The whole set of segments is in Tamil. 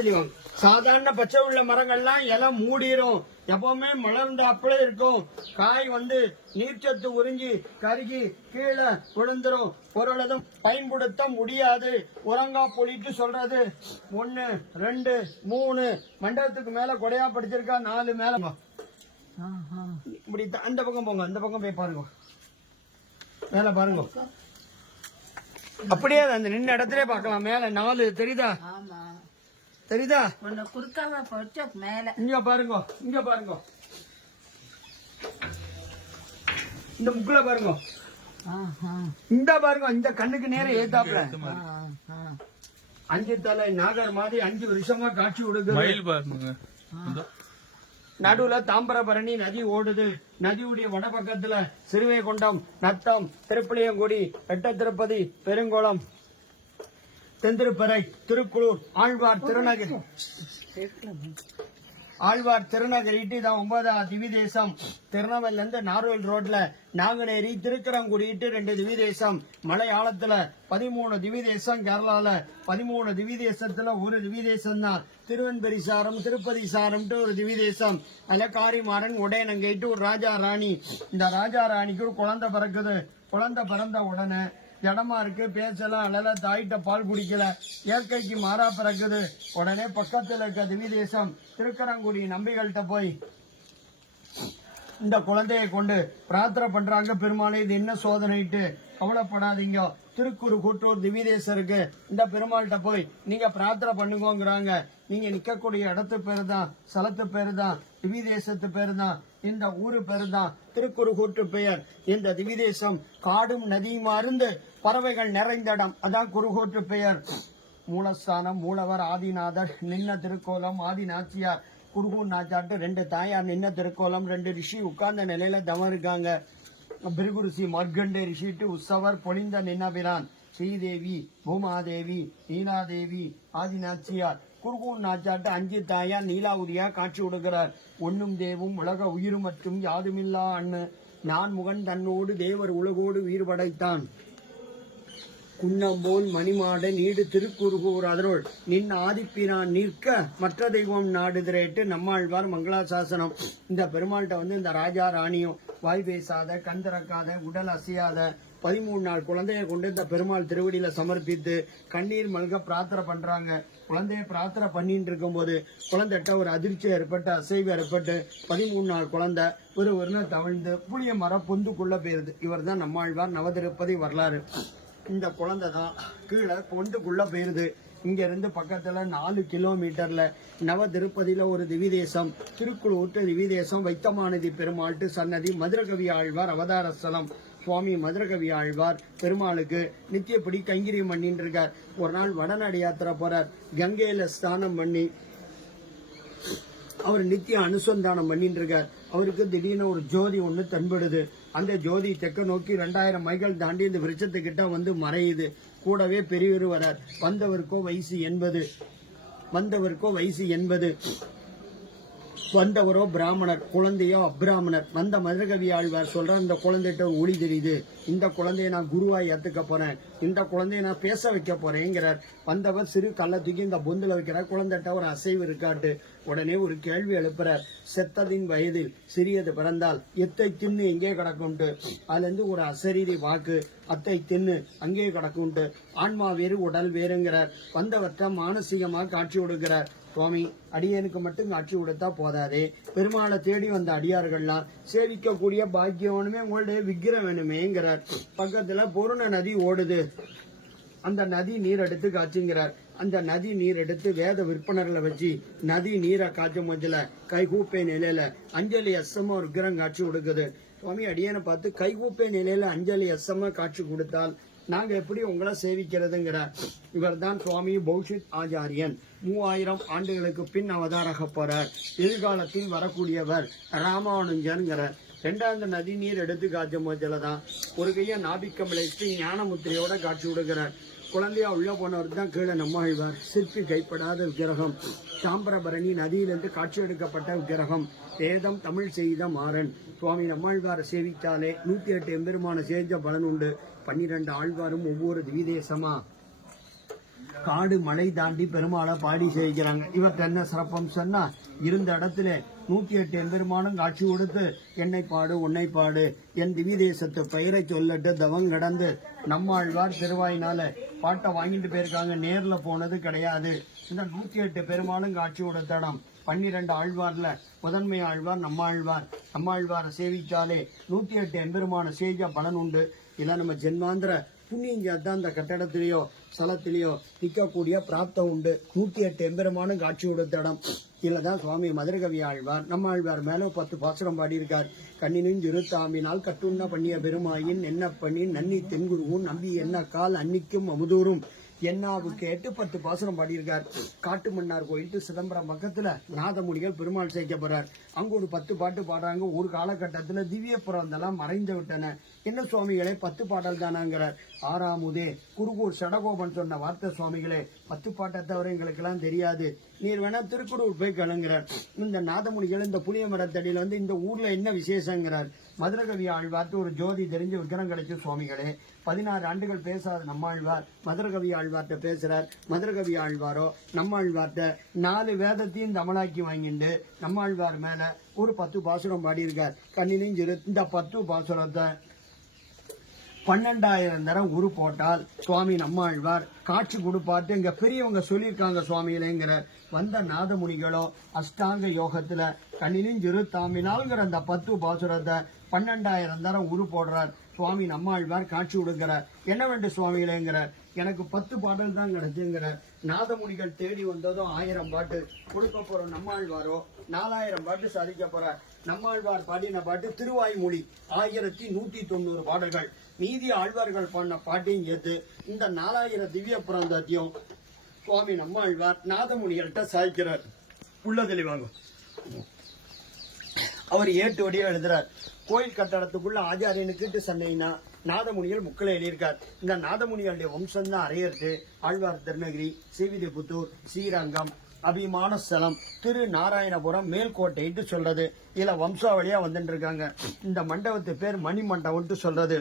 எல்லாத்துலயும் சாதாரண பச்சை உள்ள மரங்கள்லாம் இலை மூடிரும், எப்பவுமே மலர்ந்த அப்படியே இருக்கும். காய் நீர்ச்சத்து உறிஞ்சி கருகி கீழே விழுந்துரும். பொருளதும் பயன்படுத்த முடியாது. உரங்கா பொழிட்டு சொல்றது 1 2 3 மண்டபத்துக்கு மேல கொடையா படிச்சிருக்கா, 4 மேல. இப்படி அந்த பக்கம் போங்க, அந்த பக்கம் போய் பாருங்க, மேல பாருங்க. அப்படியே அந்த நின்ன இடத்துல பாக்கலாம். மேல 4 தெரியுதா? தெரியுதா? மேல இங்க பாருங்க, இங்க பாருங்க, இந்த முக்குல பாருங்க, இந்த பாருங்க, இந்த கண்ணுக்கு நேரம் ஏத்தாப்புல 5 தலை நாகர் மாதிரி 5 வருஷமா காட்சி கொடுக்குது. நடுவுல தாம்பரபரணி நதி ஓடுது. நதியுடைய வடபக்கத்துல சிறுவைகுண்டம், நத்தம், திருப்புளியங்குடி, எட்ட திருப்பதி, பெருங்குளம், தென்திருப்பறை, திருக்குளூர், ஆழ்வார் திருநகர், இதான் 9வது திவிதேசம். திருநெல்வேலில இருந்து நார்வேல் ரோட்ல நாங்குநேரி, திருக்கரங்குடி 2 திவிதேசம். மலையாளத்துல 13 திவிதேசம். கேரளால 13 திவிதேசத்துல ஒரு திவிதேசம் தான் திருவன்பெரி சாரம், திருப்பதி சாரம்ட்டு ஒரு திவிதேசம். அதுல காரிமாறன் உடையனங்கைட்டு ஒரு ராஜா ராணி. இந்த ராஜா ராணிக்கு ஒரு குழந்தை பிறக்குது. குழந்தை பிறந்த உடனே இடமா இருக்கு, பேசலாம், அழல, தாயிட்ட பால் குடிக்கல, இயற்கைக்கு மாறா பிறக்குது. உடனே பக்கத்துல இருக்க திவிதேசம் திருக்கரங்குடி நம்பிகள்கிட்ட போய் இந்த குழந்தைய கொண்டு பிரார்த்தனை பண்றாங்க. பெருமாளே, இது என்ன சோதனைட்டு கவலைப்படாதீங்க, திருக்குறு கூட்டூர் திவிதேசருக்கு இந்த பெருமாள்கிட்ட போய் நீங்க பிரார்த்தனை பண்ணுங்கிறாங்க. நீங்க நிக்கக்கூடிய இடத்து பேரு தான், ஸ்தலத்து பேரு தான், திவிதேசத்து பேரு தான், இந்த ஊரு பேரு தான் திருக்குறு கூட்டு பெயர். இந்த திவிதேசம் காடும் நதியும் அருந்து பறவைகள் நிறைந்த இடம், அதான் குறுகூட்டு பெயர். மூலஸ்தானம், மூலவர், ஆதிநாதர் நின்ன திருக்கோலம், ஆதிநாச்சியார், குருகூர் நாச்சாட்டு 2 தாயார் நின்ன திருக்கோலம், 2 ரிஷி உட்கார்ந்த நிலையில தவம் இருக்காங்க. பிருகு ரிஷி, மர்கண்டே ரிஷிட்டு உற்சவர் பொழிந்த நின்னபிரான், ஸ்ரீதேவி, பூமாதேவி, நீலாதேவி, ஆதிநாச்சியார், குருகூர் நாச்சாட்டு 5 தாயார் நீலாவுதியா காட்சி கொடுக்கிறார். ஒன்னும் தேவும் உலக உயிர் மற்றும் யாதுமில்லா அண்ணு நான் முகன் தன்னோடு தேவர் உலகோடு உயிர் படைத்தான். குன்னம்போல் மணிமாட நீடு திருக்குறுகூர் அதனுள் நின் ஆதிப்பிரான் நிற்க மற்ற தெய்வம் நாடுதிரேட்டு நம்மாழ்வார் மங்களாசாசனம். இந்த பெருமாள்கிட்ட இந்த ராஜா ராணியும் வாய் பேசாத, கண் திறக்காத, உடல் அசையாத 13 நாள் குழந்தைய கொண்டு இந்த பெருமாள் திருவடியில சமர்ப்பித்து கண்ணீர் மல்க பிரார்த்தனை பண்றாங்க. குழந்தைய பிரார்த்தனை பண்ணிட்டு இருக்கும் போது குழந்தைகிட்ட ஒரு அதிர்ச்சி ஏற்பட்டு, அசைவு ஏற்பட்டு 13 நாள் குழந்தை ஒரு தவழ்ந்து புளிய மரம் பொந்துக்குள்ள போயிருது. இவர் தான் நம்மாழ்வார் நவதிருப்பதி வரலாறு. இந்த குழந்தை தான் கீழே பொந்துக்குள்ள போயிருது. இங்க இருந்து பக்கத்துல 4 கிலோமீட்டர்ல நவ திருப்பதியில ஒரு திவிதேசம், திருக்குளூட்டு திவிதேசம், வைத்தமானதி பெருமாள்ட்டு சன்னதி, மதுரகவி ஆழ்வார் அவதார ஸ்தலம். சுவாமி மதுரகவி ஆழ்வார் பெருமாளுக்கு நித்தியப்படி கைங்கரியம் பண்ணிட்டு இருக்கார். ஒரு நாள் வடநாடு யாத்திரை போறார். கங்கையில ஸ்நானம் பண்ணி அவர் நித்திய அனுசந்தானம் பண்ணிட்டு இருக்கார். அவருக்கு திடீர்னு ஒரு ஜோதி ஒண்ணு தென்படுது. அந்த ஜோதி தெற்க நோக்கி 2000 மைல் தாண்டி இந்த விருட்சத்துக்கிட்ட மறையுது. கூடவே பெரியவர் வரார். வந்தவருக்கோ வயசு 80. வந்தவரோ பிராமணர், குழந்தையோ அப்ராமணர். வந்த மதுரகவி ஆழ்வார் சொல்றார், இந்த குழந்தைகிட்ட ஒளி தெரியுது, இந்த குழந்தைய நான் குருவாய் ஏத்துக்க போறேன், இந்த குழந்தைய நான் பேச வைக்க போறேங்கிறார். வந்தவர் சிறு கல்லை தூக்கி இந்த பொந்துல வைக்கிறார். குழந்தைகிட்ட ஒரு அசைவு இருக்காட்டு. உடனே ஒரு கேள்வி எழுப்புறார். செத்ததின் வயதில் சிறியது பிறந்தால் எத்தை தின்னு எங்கே கிடக்கும்ட்டு. அதுல இருந்து ஒரு அசரீரி வாக்கு, அத்தை தின்னு அங்கே கிடக்கும்ட்டு. ஆன்மா வேறு உடல் வேறுங்கிறார். வந்தவற்ற மானசீகமா காட்சி கொடுக்கிறார். சுவாமி, அடியனுக்கு மட்டும் காட்சி கொடுத்தா போதாதே, பெருமாளை தேடி வந்த அடியார்கள்லாம் சேவிக்கக்கூடிய பாக்கியம் வேணுமே, உங்களுடைய விக்கிரம் வேணுமேங்கிறார். பக்கத்துல பொருண நதி ஓடுது. அந்த நதி நீர் எடுத்து காய்ச்சுங்கிறார். அந்த நதி நீர் எடுத்து வேத விற்பனர்களை வச்சு நதி நீரை காய்ச்சும் போதுல கைகூப்பை நிலையில அஞ்சலி அசமா ஒரு விக்கிரம் காட்சி கொடுக்குது. சுவாமி, அடியனை பார்த்து கைகூப்பை நிலையில அஞ்சலி அசமா காட்சி கொடுத்தால் நாங்க எப்படி உங்களை சேவிக்கிறதுங்கிறார். இவர் தான் சுவாமி பௌஷித் ஆச்சாரியன். 3000 ஆண்டுகளுக்கு பின் அவதாரக போறார். எதிர்காலத்தில் வரக்கூடியவர் ராமானுஜன்கிறார். 2வது நதி நீர் எடுத்து காய்ச்சும் போதுலதான் ஒரு கைய நாபிக்கமலை ஞானமுத்திரையோட காட்சி கொடுக்கிறார். குழந்தையா உள்ள போனவர் தான் கீழே நம்மாழ்வார். சிற்பி கைப்படாத விக்கிரகம். தாம்பரபரணி நதியிலிருந்து காட்சி எடுக்கப்பட்ட விக்கிரகம். வேதம் தமிழ் செய்த மாறன். சுவாமி நம்மாழ்வாரை சேவித்தாலே 108 எம்பெருமான சேவித்த பலன் உண்டு. 12 ஆழ்வாரும் ஒவ்வொரு திவிதேசமா காடு மலை தாண்டி பெருமாளை பாடி செய்கிறாங்க. இவற்றை என்ன சிறப்பம் சொன்னா, இருந்த இடத்துல 108 எம்பெருமானும் காட்சி கொடுத்து என்னை பாடு உன்னை பாடு என் திவ்ய தேசத்து பெயரை சொல்லட்டு தவம் கடந்து நம்மாழ்வார் திருவாயினால பாட்டை வாங்கிட்டு போயிருக்காங்க. நேர்ல போனது கிடையாது. இந்த 108 பெருமாளும் காட்சி கொடுத்த இடம் 12 ஆழ்வார்ல முதன்மை ஆழ்வார் நம்மாழ்வாரை சேவிச்சாலே 108 எம்பெருமான சேஜ பலன் உண்டு. இல்ல நம்ம ஜென்மாந்திர புண்ணியஞ்சாத்தான் அந்த கட்டடத்திலேயோ ஸ்தலத்திலேயோ நிற்கக்கூடிய பிராப்தம் உண்டு. 108 எம்பெருமானும் காட்சி கொடுத்த இடம். இதுலதான் சுவாமி மதுரகவி ஆழ்வார் நம்மாழ்வார் மேல 10 பாசுரம் பாடியிருக்கார். கண்ணினின் இருத்தாமினால் கட்டுண்ண பண்ணிய பெருமாயின் என்ன பண்ணி நன்னி தென்குருவும் நம்பி என்ன கால் அன்னிக்கும் அமுதூரும் என்னாவு கேட்டு 10 பாசுரம் பாடியிருக்கார். காட்டு மன்னார் கோயில் சிதம்பரம் பக்கத்துல நாதமுனிகள் பெருமாள் சேர்க்க போறார். அங்க ஒரு 10 பாட்டு பாடுறாங்க. ஒரு காலகட்டத்துல திவ்ய புறந்தெல்லாம் மறைந்து விட்டன. என்ன சுவாமிகளே 10 பாடல் தானாங்கிறார். ஆறாமுதே குருகூர் சடகோபன் சொன்ன வார்த்தை சுவாமிகளே 10 பாட்டை தவிர எங்களுக்கு எல்லாம் தெரியாது. நீர் வேணா திருக்குறூர் போய் கலங்குறார். இந்த நாதமுனிகள் இந்த புளிய மரத்தடியில இந்த ஊர்ல என்ன விசேஷங்கிறார். மதுரகவி ஆழ்வார்த்து ஒரு ஜோதி தெரிஞ்ச விக்கிரம் கிடைச்ச சுவாமிகளே. 16 ஆண்டுகள் பேசாத நம்மாழ்வார் மதுரகவி ஆழ்வார்ட்ட பேசுறார். மதுரகவி ஆழ்வாரோ நம்மாழ்வார்ட்ட 4 வேதத்தையும் தமிழாக்கி வாங்கிட்டு நம்மாழ்வார் மேல ஒரு 10 பாசுரம் பாடியிருக்கார். கண்ணினையும் இந்த 10 பாசுரத்தை 12,000 தரம் உரு போட்டால் சுவாமி நம்மாழ்வார் காட்சி கொடுப்பாட்டு இங்க பெரியவங்க சொல்லியிருக்காங்க சுவாமிகளேங்கிற. வந்த நாதமுனிகளோ அஷ்டாங்க யோகத்துல கண்ணினின் சிறு தாமினால்ங்கிற அந்த 10 பாசுரத்தை 12,000 தரம் உரு போடுறார். சுவாமி நம்மாழ்வார் காட்சி கொடுக்கிறார். என்ன வேண்டும் சுவாமிகளேங்கிறார். எனக்கு 10 பாடல் தான் கிடைச்சுங்கிறார். நாதமுனிகள் தேடி வந்ததும் 1000 பாட்டு கொடுக்க போற நம்மாழ்வாரோ 4000 பாட்டு சாதிக்க போறார். நம்மாழ்வார் பாடின பாட்டு திருவாய்மொழி 1190 பாடல்கள். மீதி ஆழ்வார்கள் பாடின பாட்டையும் சேர்த்து இந்த 4000 திவ்ய புராந்தத்தையும் சுவாமி நம்மாழ்வார் நாதமுனிகள்கிட்ட சாய்க்கிறார். உள்ள தெளிவாங்க. அவர் ஏட்டு வடியா எழுதுறார். கோயில் கட்டடத்துக்குள்ள ஆச்சாரியனுக்கு சண்டைனா நாதமுனிகள் முக்களை எழுதியிருக்கார். இந்த நாதமுனிகளுடைய வம்சம் தான் அரையர்த்து ஆழ்வார் திருநகிரி ஸ்ரீவில்லிபுத்தூர் ஸ்ரீரங்கம் அபிமான ஸ்தலம் திரு நாராயணபுரம் மேல்கோட்டைட்டு சொல்றது. இதுல வம்சாவளியா வந்துட்டு இருக்காங்க. இந்த மண்டபத்து பேர் மணி மண்டபம்ட்டு சொல்றது.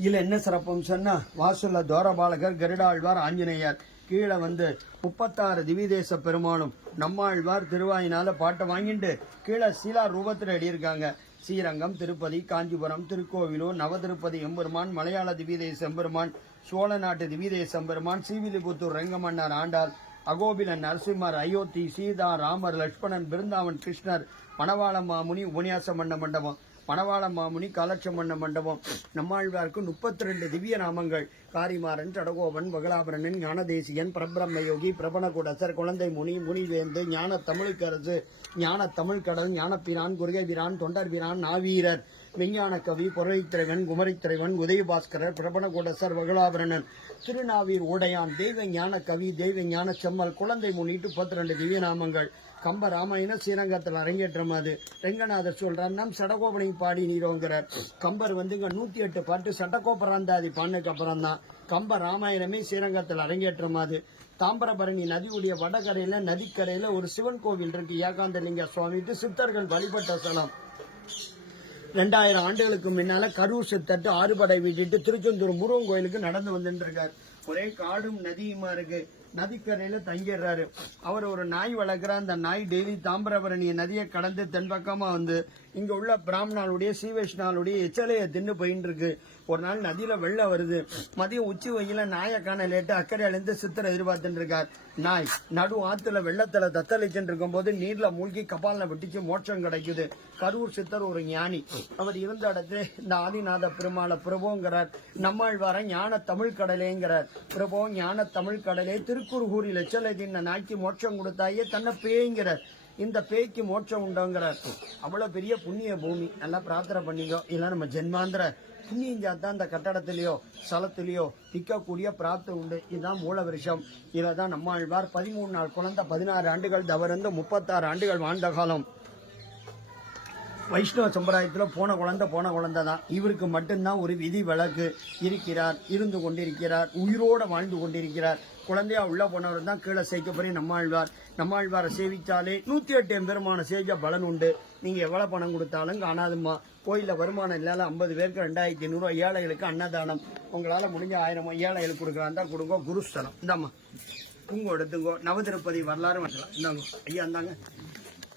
இதுல என்ன சிறப்புன்னு சொன்னா வாசுல தோரபாலகர் கருடாழ்வார் ஆஞ்சநேயர் கீழே 36 திவிதேச பெருமானும் நம்மாழ்வார் திருவாயினால பாட்டை வாங்கிட்டு கீழே சீலா ரூபத்தில் எழுதியிருக்காங்க. ஸ்ரீரங்கம் திருப்பதி காஞ்சிபுரம் திருக்கோவிலூர் நவதிருப்பதி எம்பெருமான் மலையாள திவிதேச எம்பெருமான் சோழ நாட்டு திவிதேச எம்பெருமான் ஸ்ரீவில்லிபுத்தூர் ரெங்கமன்னார் ஆண்டாள் அகோபிலன் நரசிம்மர் அயோத்தி சீதா ராமர் லட்சுமணன் பிருந்தாவன் கிருஷ்ணர் மணவாள மாமுனி உபன்யாச மண்ட மண்டபம் மணவாள மாமுனி காலட்சம் மண்ட மண்டபம். நம்மாழ்வாருக்கு 32 திவ்ய நாமங்கள். காரிமாறன் சடகோபன் பகலாபரணன் ஞானதேசியன் பிரபிரம்மயோகி பிரபணகுடசர் குழந்தை முனி முனிவேந்து ஞான தமிழுக்கரசு ஞான தமிழ்கடல் ஞானப்பிரான் குருகைபிரான் தொண்டர்பிரான் நாவீரர் விஞ்ஞான கவி பொருளைத்திரைவன் குமரித்திரைவன் உதயபாஸ்கரர் பிரபணகுடசர் பகலாபரணன் திருநாவீர் உடையான் தெய்வ ஞான கவி தெய்வ ஞான செம்மல் குழந்தை முன்னிட்டு 32 திவ்ய நாமங்கள். கம்ப ராமாயண ஸ்ரீரங்கத்தில் அரங்கேற்றம். அது ரெங்கநாதர் சொல்றார் நம் சடகோபனை பாடி நீரோங்கிறார். கம்பர் இங்க 108 பாட்டு சட்டகோபராந்தாதி பாண்டுக்கு அப்புறம் தான் கம்ப ராமாயணமே ஸ்ரீரங்கத்தில் அரங்கேற்றம். அது தாம்பரபரணி நதியுடைய வடகரையில நதிக்கரையில ஒரு சிவன் கோவில் இருக்கு. ஏகாந்தலிங்க சுவாமிட்டு சித்தர்கள் வழிபட்ட ஸ்தலம். 2000 ஆண்டுகளுக்கு முன்னால கரூர் சித்தட்டு ஆறுபடை விட்டுட்டு திருச்செந்தூர் முருகன் கோயிலுக்கு நடந்து வந்துட்டு இருக்காரு. ஒரே காடும் நதியுமா இருக்கு. நதிக்கரையில தங்கிடுறாரு. அவர் ஒரு நாய் வளர்க்கிறார். அந்த நாய் டெய்லி தாம்பரபரணி நதியை கடந்து தென்பக்கமா இங்க உள்ள பிராமணாளுடைய சீவைஷ்ணாளுடைய எச்சலையை தின்னு போயின்னு இருக்கு. ஒரு நாள் நதியில வெள்ளம் வருது. மதியம் உச்சி வெயில நாயை காண லேட்டு அக்கறையிலிருந்து சித்தரை எதிர்பார்த்துட்டு இருக்கார். நாய் நடு ஆத்துல வெள்ளத்துல தத்தளிச்சுட்டு இருக்கும் போது நீர்ல மூழ்கி கபால வெட்டிச்சு மோட்சம் கிடைக்குது. கரூர் சித்தர் ஒரு ஞானி. அவர் இருந்த இடத்துல இந்த ஆதிநாத பெருமாளை பிரபோங்கிறார். நம்மாழ்வார ஞான தமிழ் கடலேங்கிறார். பிரபோ ஞான தமிழ் கடலே திருக்குறுகூரில் எச்சலை தின்ன நாய்க்கு மோட்சம் கொடுத்தாயே தன்னை பேய்ங்கிறார். இந்த பேய்க்கு மோட்சம் உண்டோங்கிறார். அவ்வளவு பெரிய புண்ணிய பூமி. நல்லா பிரார்த்தனை பண்ணிக்கோ. இல்ல நம்ம ஜென்மாந்திர புண்ணியஞ்சாத்தான் இந்த கட்டடத்திலேயோ ஸ்தலத்திலேயோ நிற்கக்கூடிய பிராப்தம் உண்டு. இதுதான் மூல வருஷம். இதான் நம்மாழ்வார் 13 நாள் குழந்தை 16 ஆண்டுகள் தவறுந்து 36 ஆண்டுகள் வாழ்ந்த காலம். வைஷ்ணவ சம்பிரதாயத்துல போன குழந்தை தான். இவருக்கு மட்டும்தான் ஒரு விதி விலக்கு இருக்கிறார். இருந்து கொண்டிருக்கிறார். உயிரோட வாழ்ந்து கொண்டிருக்கிறார். குழந்தையா உள்ள போனவர் தான் கீழே சேர்க்கப்படி நம்மாழ்வாரை சேவிச்சாலே 108 எம்பெருமான சேஜ பலன் உண்டு. நீங்க எவ்வளவு பணம் கொடுத்தாலும் காணாதுமா. கோயில வருமானம் இல்லாத 50 பேருக்கு 2500 ஏழைகளுக்கு அன்னதானம். உங்களால முடிஞ்ச 1000 ஏழைகளுக்கு கொடுக்குறாந்தா கொடுங்க. குருஸ்தலம் இந்தாம்மா குங்குமம் எடுத்துங்கோ. நவதிருப்பதி வரலாறு வரலாம். இந்தாங்க ஐயா இந்தாங்க.